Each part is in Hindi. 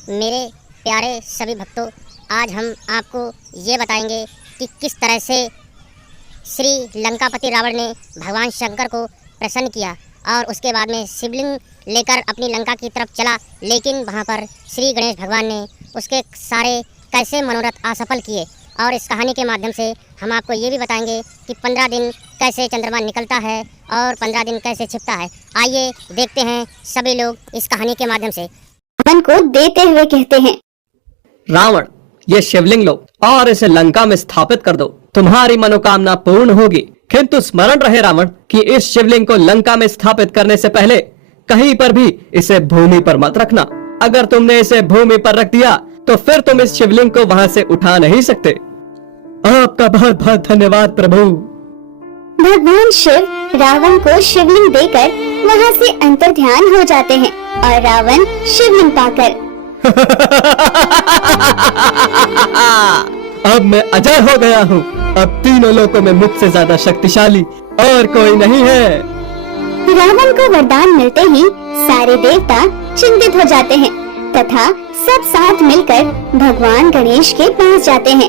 मेरे प्यारे सभी भक्तों, आज हम आपको ये बताएंगे कि किस तरह से श्री लंकापति रावण ने भगवान शंकर को प्रसन्न किया और उसके बाद में शिवलिंग लेकर अपनी लंका की तरफ चला, लेकिन वहाँ पर श्री गणेश भगवान ने उसके सारे कैसे मनोरथ असफल किए। और इस कहानी के माध्यम से हम आपको ये भी बताएंगे कि 15 दिन कैसे चंद्रमा निकलता है और 15 दिन कैसे छिपता है। आइए देखते हैं सभी लोग इस कहानी के माध्यम से। रावण को देते हुए कहते हैं, रावण, ये शिवलिंग लो और इसे लंका में स्थापित कर दो, तुम्हारी मनोकामना पूर्ण होगी। किंतु स्मरण रहे रावण कि इस शिवलिंग को लंका में स्थापित करने से पहले कहीं पर भी इसे भूमि पर मत रखना। अगर तुमने इसे भूमि पर रख दिया तो फिर तुम इस शिवलिंग को वहाँ से उठा नहीं सकते। आपका बहुत बहुत धन्यवाद प्रभु। भगवान शिव रावण को शिवलिंग देकर वहाँ से अंतर्ध्यान हो जाते हैं और रावण शिवलिंग पाकर अब मैं अजय हो गया हूँ। अब तीनों लोकों में मुझसे ज्यादा शक्तिशाली और कोई नहीं है। रावण को वरदान मिलते ही सारे देवता चिंतित हो जाते हैं तथा सब साथ मिलकर भगवान गणेश के पास जाते हैं।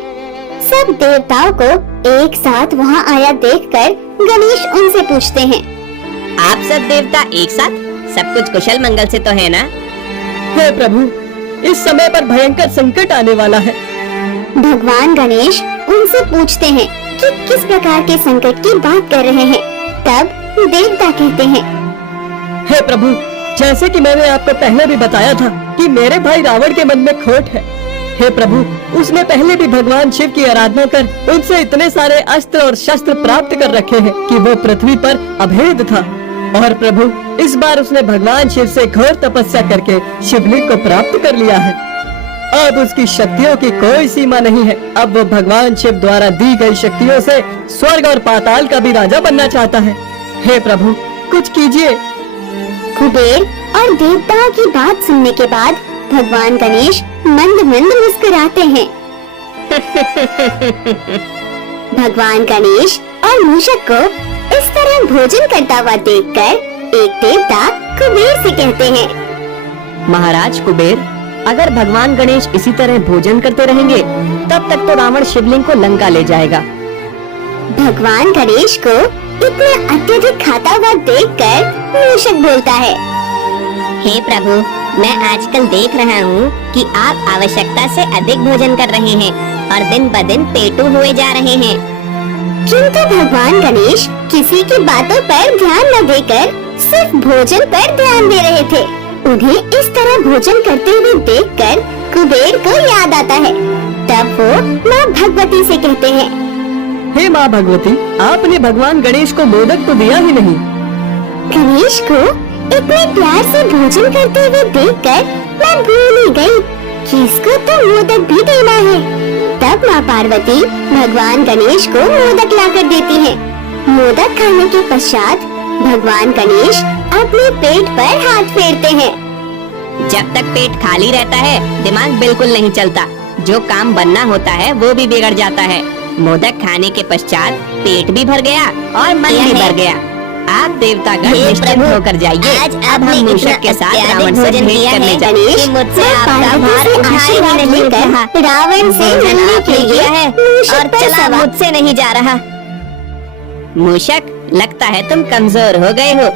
सब देवताओं को एक साथ वहाँ आया देखकर गणेश उनसे पूछते हैं, आप सब देवता एक साथ? सब कुछ कुशल मंगल से तो है ना? हे प्रभु, इस समय पर भयंकर संकट आने वाला है। भगवान गणेश उनसे पूछते हैं कि किस प्रकार के संकट की बात कर रहे हैं। तब देवता कहते हैं, हे प्रभु, जैसे कि मैंने आपको पहले भी बताया था कि मेरे भाई रावण के मन में खोट है। हे प्रभु, उसने पहले भी भगवान शिव की आराधना कर उनसे इतने सारे अस्त्र और शस्त्र प्राप्त कर रखे हैं कि वो पृथ्वी पर अभेद था। और प्रभु, इस बार उसने भगवान शिव से घोर तपस्या करके शिवलिंग को प्राप्त कर लिया है। अब उसकी शक्तियों की कोई सीमा नहीं है। अब वो भगवान शिव द्वारा दी गई शक्तियों से स्वर्ग और पाताल का भी राजा बनना चाहता है। हे प्रभु, कुछ कीजिए। कुबेर और देवताओं की बात सुनने के बाद भगवान गणेश मंद मंद मुस्कुराते हैं। भगवान गणेश और मूषक को इस तरह भोजन करता हुआ देखकर एक देवता कुबेर से कहते हैं, महाराज कुबेर, अगर भगवान गणेश इसी तरह भोजन करते रहेंगे तब तक तो रावण शिवलिंग को लंका ले जाएगा। भगवान गणेश को इतना अत्यधिक खाता हुआ देखकर मूषक बोलता है, हे प्रभु, मैं आजकल देख रहा हूँ कि आप आवश्यकता से अधिक भोजन कर रहे हैं और दिन ब दिन पेटू हुए जा रहे हैं। किंतु भगवान गणेश किसी की बातों पर ध्यान न देकर सिर्फ भोजन पर ध्यान दे रहे थे। उन्हें इस तरह भोजन करते हुए देखकर कुबेर को याद आता है। तब वो माँ भगवती से कहते हैं, हे माँ भगवती, आपने भगवान गणेश को मोदक तो दिया ही नहीं। गणेश को इतने प्यार से भोजन करते हुए देखकर मैं भूल ही गई कि इसको तो मोदक भी देना है। तब माँ पार्वती भगवान गणेश को मोदक लाकर देती है। मोदक खाने के पश्चात भगवान गणेश अपने पेट पर हाथ फेरते हैं। जब तक पेट खाली रहता है दिमाग बिल्कुल नहीं चलता। जो काम बनना होता है वो भी बिगड़ जाता है। मोदक खाने के पश्चात पेट भी भर गया और मन भी भर गया। आप देवतागण निश्चिंत होकर जाइए। आज अब हम मूषक के साथ रावण से भेंट करने गणेश मुझसे आपका भार आशीर्वाद लेकर रावण से मिलने के लिए है और चला मुझसे नहीं जा रहा। मूषक, लगता है तुम कमजोर हो गए हो।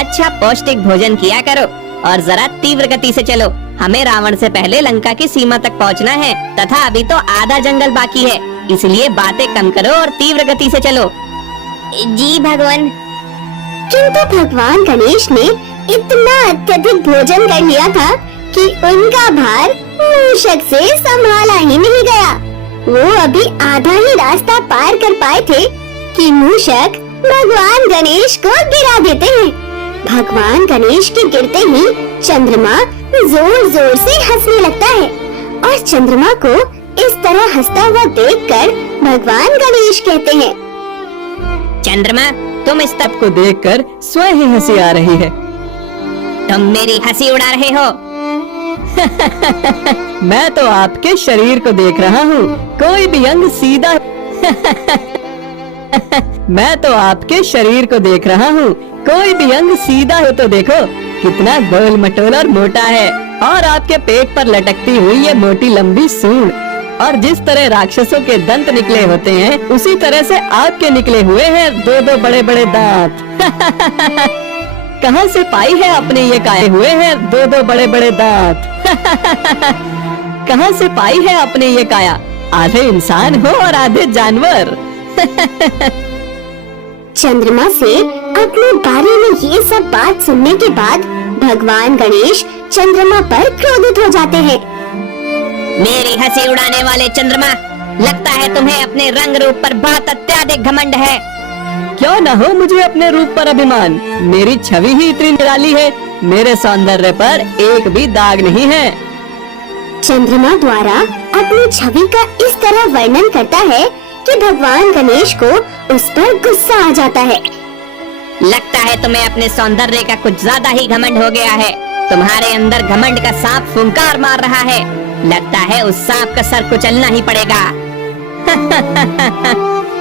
अच्छा पौष्टिक भोजन किया करो और जरा तीव्र गति से चलो। हमें रावण से पहले लंका की सीमा तक पहुंचना है तथा अभी तो आधा जंगल बाकी है, इसलिए बातें कम करो और तीव्र गति से चलो। जी भगवान। किंतु भगवान गणेश ने इतना अत्यधिक भोजन कर लिया था कि उनका भार मूषक से संभाला ही नहीं गया। वो अभी आधा ही रास्ता पार कर पाए थे कि मूषक भगवान गणेश को गिरा देते हैं। भगवान गणेश के गिरते ही चंद्रमा जोर जोर से हंसने लगता है और चंद्रमा को इस तरह हंसता हुआ देखकर भगवान गणेश कहते हैं, चंद्रमा, तुम इस तब को देखकर स्वयं ही हंसी आ रही है। तुम मेरी हंसी उड़ा रहे हो। मैं तो आपके शरीर को देख रहा हूँ, कोई भी अंग सीधा मैं तो आपके शरीर को देख रहा हूँ, कोई भी अंग सीधा हो तो देखो, कितना गोल मटोल और मोटा है। और आपके पेट पर लटकती हुई ये मोटी लंबी सूंड, और जिस तरह राक्षसों के दंत निकले होते हैं उसी तरह से आपके निकले हुए हैं दो दो बड़े बड़े दांत। कहाँ से पाई है आपने ये काए हुए हैं दो दो बड़े बड़े दांत? कहाँ से पाई है आपने ये काया? आधे इंसान हो और आधे जानवर। चंद्रमा से अपने बारे में ये सब बात सुनने के बाद भगवान गणेश चंद्रमा पर क्रोधित हो जाते हैं। मेरी हंसी उड़ाने वाले चंद्रमा, लगता है तुम्हें अपने रंग रूप पर बहुत अत्याधिक घमंड है। क्यों न हो मुझे अपने रूप पर अभिमान, मेरी छवि ही इतनी निराली है, मेरे सौंदर्य पर एक भी दाग नहीं है। चंद्रमा द्वारा अपनी छवि का इस तरह वर्णन करता है कि भगवान गणेश को उस पर गुस्सा आ जाता है। लगता है तुम्हें अपने सौंदर्य का कुछ ज्यादा ही घमंड हो गया है। तुम्हारे अंदर घमंड का सांप फुंकार मार रहा है। लगता है उस सांप का सर कुचलना ही पड़ेगा।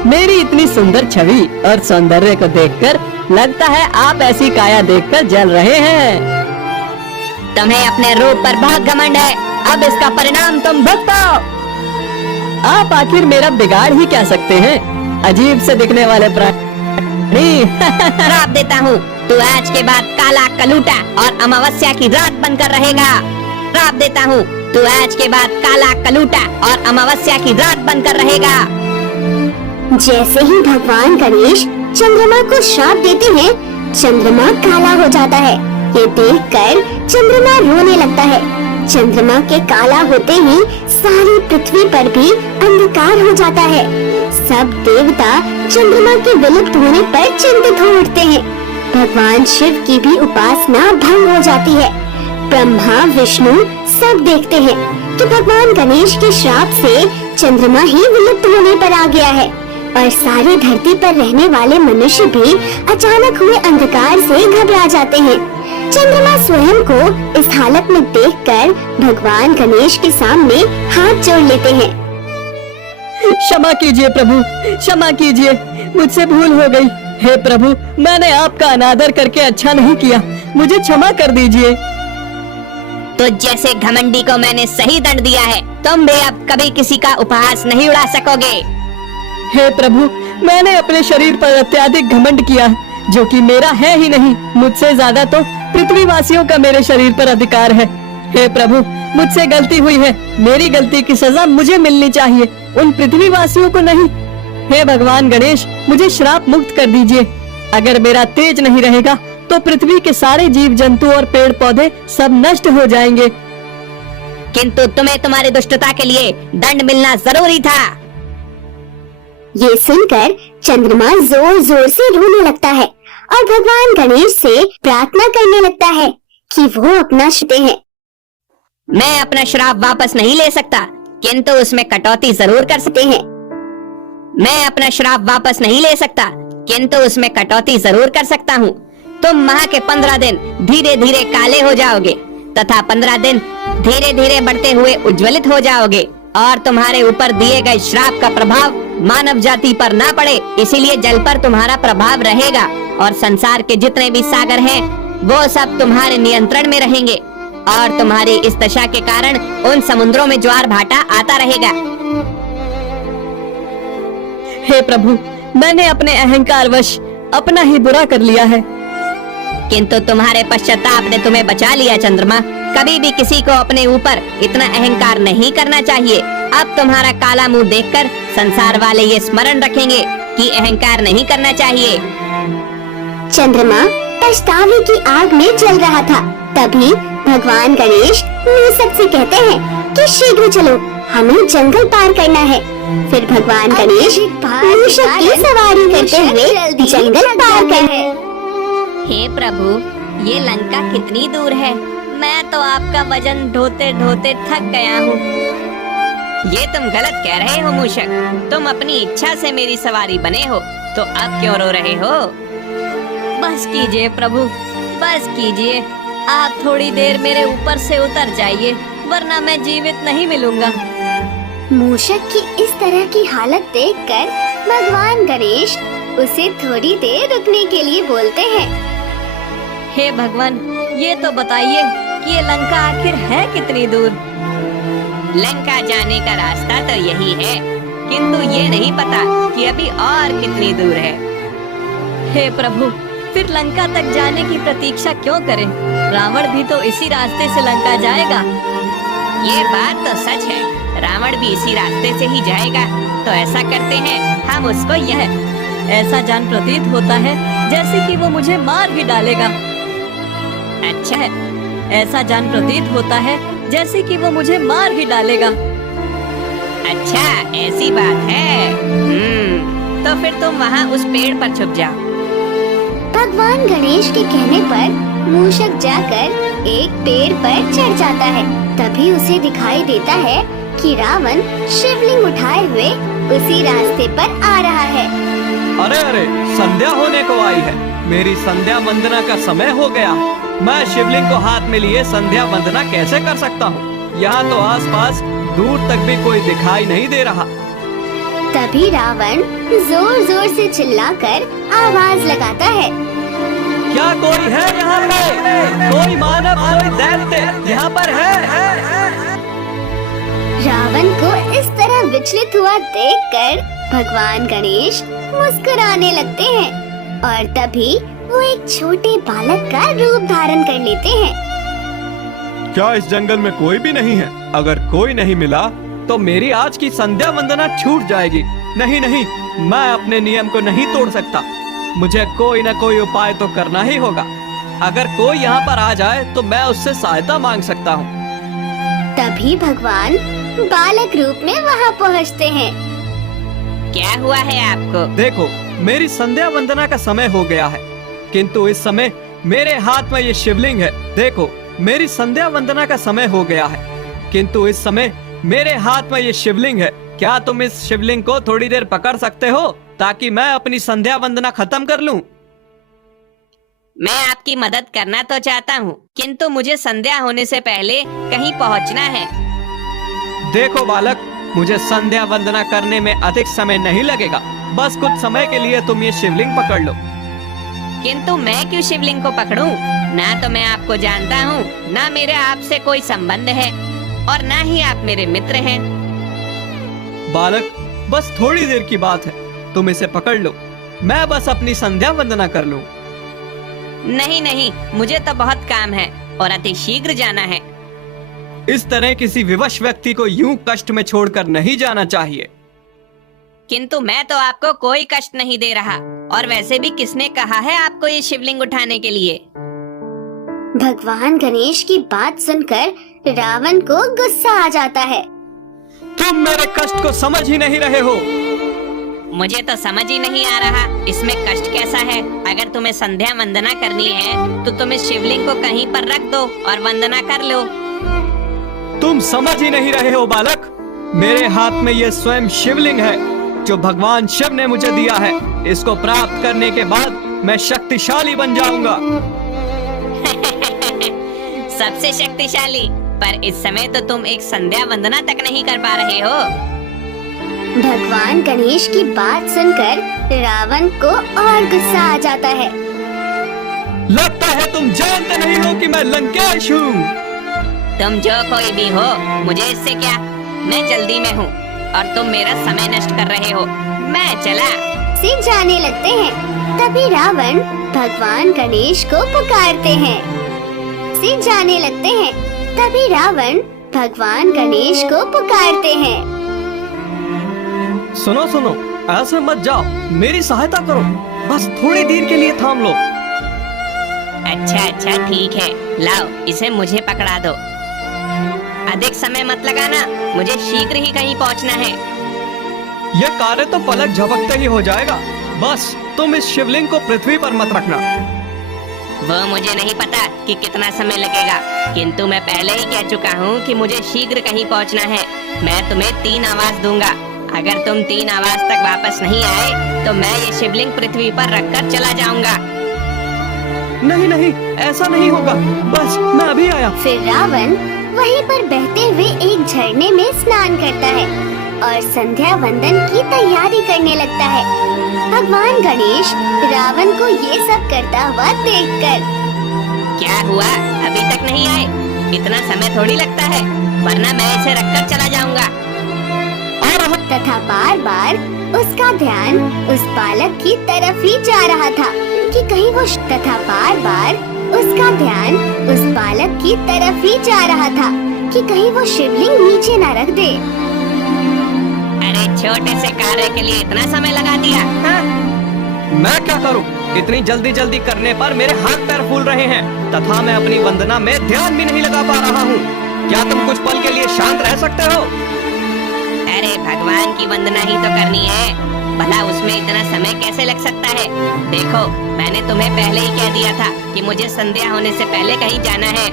मेरी इतनी सुंदर छवि और सौंदर्य को देखकर लगता है आप ऐसी काया देखकर जल रहे हैं। तुम्हें अपने रूप पर बहुत घमंड है, अब इसका परिणाम तुम भुगतो। आप आखिर मेरा बिगाड़ ही क्या सकते हैं, अजीब से दिखने वाले प्राणी। श्राप देता हूँ, तू आज के बाद काला कलूटा और अमावस्या की रात बनकर रहेगा। श्राप देता हूँ, तू आज के बाद काला कलूटा और अमावस्या की रात बनकर रहेगा। जैसे ही भगवान गणेश चंद्रमा को श्राप देते हैं, चंद्रमा काला हो जाता है। ये देखकर चंद्रमा रोने लगता है। चंद्रमा के काला होते ही सारी पृथ्वी पर भी अंधकार हो जाता है। सब देवता चंद्रमा के विलुप्त होने पर चिंतित हो उठते हैं। भगवान शिव की भी उपासना भंग हो जाती है। ब्रह्मा विष्णु सब देखते हैं कि भगवान गणेश के श्राप से चंद्रमा ही विलुप्त होने पर आ गया है और सारी धरती पर रहने वाले मनुष्य भी अचानक हुए अंधकार से घबरा जाते हैं। चंद्रमा स्वयं को इस हालत में देखकर भगवान गणेश के सामने हाथ जोड़ लेते हैं। क्षमा कीजिए प्रभु, क्षमा कीजिए, मुझसे भूल हो गई। हे प्रभु, मैंने आपका अनादर करके अच्छा नहीं किया, मुझे क्षमा कर दीजिए। तो जैसे घमंडी को मैंने सही दंड दिया है, तुम भी अब कभी किसी का उपहास नहीं उड़ा सकोगे। हे प्रभु, मैंने अपने शरीर पर अत्यधिक घमंड किया, जो कि मेरा है ही नहीं। मुझसे ज्यादा तो पृथ्वीवासियों का मेरे शरीर पर अधिकार है। हे प्रभु, मुझसे गलती हुई है, मेरी गलती की सजा मुझे मिलनी चाहिए, उन पृथ्वीवासियों को नहीं। हे भगवान गणेश, मुझे श्राप मुक्त कर दीजिए। अगर मेरा तेज नहीं रहेगा तो पृथ्वी के सारे जीव जंतु और पेड़ पौधे सब नष्ट हो जाएंगे। किंतु तुम्हें तुम्हारी दुष्टता के लिए दंड मिलना जरूरी था। ये सुनकर चंद्रमा जोर जोर से रोने लगता है और भगवान गणेश से प्रार्थना करने लगता है कि वो अपना श्राप हैं। मैं अपना श्राप वापस नहीं ले सकता, किंतु उसमें कटौती जरूर कर सकते हैं। मैं अपना श्राप वापस नहीं ले सकता, किंतु उसमें कटौती जरूर कर सकता हूँ। तुम माह के 15 दिन धीरे धीरे काले हो जाओगे तथा 15 दिन धीरे धीरे बढ़ते हुए उज्ज्वलित हो जाओगे, और तुम्हारे ऊपर दिए गए श्राप का प्रभाव मानव जाति पर ना पड़े, इसीलिए जल पर तुम्हारा प्रभाव रहेगा और संसार के जितने भी सागर हैं वो सब तुम्हारे नियंत्रण में रहेंगे, और तुम्हारी इस दशा के कारण उन समुद्रों में ज्वार भाटा आता रहेगा। हे प्रभु, मैंने अपने अहंकारवश अपना ही बुरा कर लिया है। किंतु तुम्हारे पश्चाताप ने तुम्हें बचा लिया चंद्रमा। कभी भी किसी को अपने ऊपर इतना अहंकार नहीं करना चाहिए। अब तुम्हारा काला मुंह देखकर संसार वाले ये स्मरण रखेंगे कि अहंकार नहीं करना चाहिए। चंद्रमा पछतावे की आग में जल रहा था। तभी भगवान गणेश मूषक से कहते हैं कि शीघ्र चलो, हमें जंगल पार करना है। फिर भगवान गणेश मूषक की सवारी करते हुए जंगल पार करते। हे प्रभु, ये लंका कितनी दूर है? मैं तो आपका वजन ढोते ढोते थक गया हूँ। ये तुम गलत कह रहे हो मूषक, तुम अपनी इच्छा से मेरी सवारी बने हो, तो अब क्यों रो रहे हो? बस कीजिए प्रभु, बस कीजिए। आप थोड़ी देर मेरे ऊपर से उतर जाइए, वरना मैं जीवित नहीं मिलूंगा। मूषक की इस तरह की हालत देखकर भगवान गणेश उसे थोड़ी देर रुकने के लिए बोलते हैं। हे भगवान, ये तो बताइए कि ये लंका आखिर है कितनी दूर। लंका जाने का रास्ता तो यही है, किंतु ये नहीं पता कि अभी और कितनी दूर है। हे प्रभु, फिर लंका तक जाने की प्रतीक्षा क्यों करें? रावण भी तो इसी रास्ते से लंका जाएगा। ये बात तो सच है, रावण भी इसी रास्ते से ही जाएगा। तो ऐसा करते हैं, हम उसको ऐसा जान प्रतीत होता है जैसे कि वो मुझे मार ही डालेगा। अच्छा है, ऐसा जान प्रतीत होता है जैसे कि वो मुझे मार ही डालेगा। अच्छा ऐसी बात है। तो फिर तुम वहाँ उस पेड़ पर छुप जाओ। भगवान गणेश के कहने पर मूषक जाकर एक पेड़ पर चढ़ जाता है। तभी उसे दिखाई देता है कि रावण शिवलिंग उठाए हुए उसी रास्ते पर आ रहा है। अरे अरे, संध्या होने को आई है। मेरी संध्या वंदना का समय हो गया। मैं शिवलिंग को हाथ में लिए संध्या वंदना कैसे कर सकता हूँ? यहाँ तो आसपास दूर तक भी कोई दिखाई नहीं दे रहा। तभी रावण जोर जोर से चिल्लाकर आवाज लगाता है, क्या कोई है यहाँ पे? कोई मानव, कोई दैत्य यहाँ पर है? रावण को इस तरह विचलित हुआ देखकर भगवान गणेश मुस्कुराने लगते हैं और तभी वो एक छोटे बालक का रूप धारण कर लेते हैं। क्या इस जंगल में कोई भी नहीं है? अगर कोई नहीं मिला तो मेरी आज की संध्या वंदना छूट जाएगी। नहीं नहीं, मैं अपने नियम को नहीं तोड़ सकता। मुझे कोई न कोई उपाय तो करना ही होगा। अगर कोई यहाँ पर आ जाए तो मैं उससे सहायता मांग सकता हूँ। तभी भगवान बालक रूप में वहाँ पहुँचते हैं। क्या हुआ है आपको? देखो, मेरी संध्या वंदना का समय हो गया है, किंतु इस समय मेरे हाथ में ये शिवलिंग है। देखो, मेरी संध्या वंदना का समय हो गया है, किंतु इस समय मेरे हाथ में ये शिवलिंग है। क्या तुम इस शिवलिंग को थोड़ी देर पकड़ सकते हो ताकि मैं अपनी संध्या वंदना खत्म कर लूं? मैं आपकी मदद करना तो चाहता हूँ, किंतु मुझे संध्या होने से पहले कहीं पहुँचना है। देखो बालक, मुझे संध्या वंदना करने में अधिक समय नहीं लगेगा। बस कुछ समय के लिए तुम ये शिवलिंग पकड़ लो। किंतु मैं क्यों शिवलिंग को पकड़ूं? ना तो मैं आपको जानता हूँ, ना मेरे आपसे कोई संबंध है, और ना ही आप मेरे मित्र हैं। बालक, बस थोड़ी देर की बात है, तुम इसे पकड़ लो। मैं बस अपनी संध्या वंदना कर लूं। नहीं नहीं, मुझे तो बहुत काम है और अति शीघ्र जाना है। इस तरह किसी विवश व्यक्ति को यूं कष्ट में छोड़कर नहीं जाना चाहिए। किंतु मैं तो आपको कोई कष्ट नहीं दे रहा, और वैसे भी किसने कहा है आपको ये शिवलिंग उठाने के लिए? भगवान गणेश की बात सुनकर रावण को गुस्सा आ जाता है। तुम मेरे कष्ट को समझ ही नहीं रहे हो। मुझे तो समझ ही नहीं आ रहा, इसमें कष्ट कैसा है? अगर तुम्हें संध्या वंदना करनी है तो तुम इस शिवलिंग को कहीं पर रख दो और वंदना कर लो। तुम समझ ही नहीं रहे हो बालक। मेरे हाथ में ये स्वयं शिवलिंग है जो भगवान शिव ने मुझे दिया है। इसको प्राप्त करने के बाद मैं शक्तिशाली बन जाऊंगा। सबसे शक्तिशाली? पर इस समय तो तुम एक संध्या वंदना तक नहीं कर पा रहे हो। भगवान गणेश की बात सुनकर रावण को और गुस्सा आ जाता है। लगता है तुम जानते नहीं हो कि मैं लंकेश हूँ। तुम जो कोई भी हो, मुझे इससे क्या? मैं जल्दी में हूँ और तुम मेरा समय नष्ट कर रहे हो। मैं चला। से जाने लगते हैं। तभी रावण भगवान गणेश को पुकारते हैं। से जाने लगते हैं। तभी रावण भगवान गणेश को पुकारते हैं। सुनो सुनो, ऐसे मत जाओ, मेरी सहायता करो। बस थोड़ी देर के लिए थाम लो। अच्छा अच्छा ठीक है, लाओ इसे मुझे पकड़ा दो। अधिक समय मत लगाना, मुझे शीघ्र ही कहीं पहुंचना है। यह कार्य तो पलक झपकते ही हो जाएगा। बस तुम इस शिवलिंग को पृथ्वी पर मत रखना। वो मुझे नहीं पता कि कितना समय लगेगा, किंतु मैं पहले ही कह चुका हूँ कि मुझे शीघ्र कहीं पहुँचना है। मैं तुम्हें 3 आवाज दूंगा। अगर तुम 3 आवाज तक वापस नहीं आए तो मैं ये शिवलिंग पृथ्वी पर रखकर चला जाऊंगा। नहीं नहीं, ऐसा नहीं होगा। बस मैं अभी आया। फिर रावण वहीं पर बहते हुए एक झरने में स्नान करता है और संध्या वंदन की तैयारी करने लगता है। भगवान गणेश रावण को ये सब करता हुआ देखकर, क्या हुआ, अभी तक नहीं आए? इतना समय थोड़ी लगता है, वरना मैं इसे रखकर चला जाऊंगा। तथा बार बार उसका ध्यान उस बालक की तरफ ही जा रहा था कि कहीं वो तथा बार बार उसका ध्यान उस बालक की तरफ ही जा रहा था कि कहीं वो शिवलिंग नीचे न रख दे। अरे छोटे से कार्य के लिए इतना समय लगा दिया, हाँ? मैं क्या करूं? इतनी जल्दी जल्दी करने पर मेरे हाथ पैर फूल रहे हैं तथा मैं अपनी वंदना में ध्यान भी नहीं लगा पा रहा हूँ। क्या तुम कुछ पल के लिए शांत रह सकते हो? अरे भगवान की वंदना ही तो करनी है, भला उसमें इतना समय कैसे लग सकता है? देखो, मैंने तुम्हें पहले ही कह दिया था कि मुझे संध्या होने से पहले कहीं जाना है।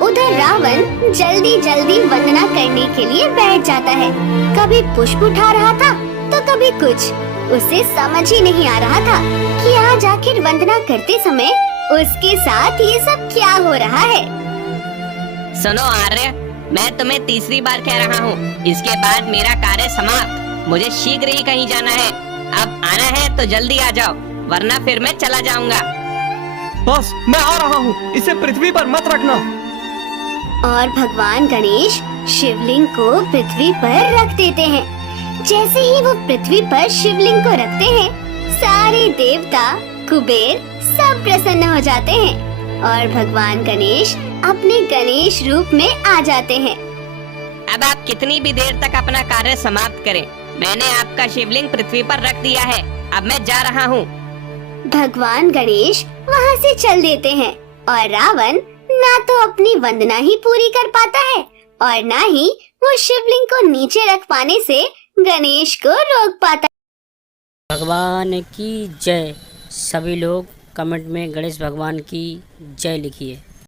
उधर रावण जल्दी जल्दी वंदना करने के लिए बैठ जाता है। कभी पुष्प उठा रहा था तो कभी कुछ। उसे समझ ही नहीं आ रहा था कि आज आखिर वंदना करते समय उसके साथ ये सब क्या हो रहा है। सुनो आर्य, मैं तुम्हें तीसरी बार कह रहा हूँ, इसके बाद मेरा कार्य समाप्त। मुझे शीघ्र ही कहीं जाना है। अब आना है तो जल्दी आ जाओ, वरना फिर मैं चला जाऊंगा। बस मैं आ रहा हूँ, इसे पृथ्वी पर मत रखना। और भगवान गणेश शिवलिंग को पृथ्वी पर रख देते हैं। जैसे ही वो पृथ्वी पर शिवलिंग को रखते हैं, सारे देवता कुबेर सब प्रसन्न हो जाते हैं और भगवान गणेश अपने गणेश रूप में आ जाते हैं। अब आप कितनी भी देर तक अपना कार्य समाप्त करें, मैंने आपका शिवलिंग पृथ्वी पर रख दिया है। अब मैं जा रहा हूँ। भगवान गणेश वहाँ से चल देते हैं और रावण ना तो अपनी वंदना ही पूरी कर पाता है और ना ही वो शिवलिंग को नीचे रख पाने से गणेश को रोक पाता। भगवान की जय। सभी लोग कमेंट में गणेश भगवान की जय लिखिए।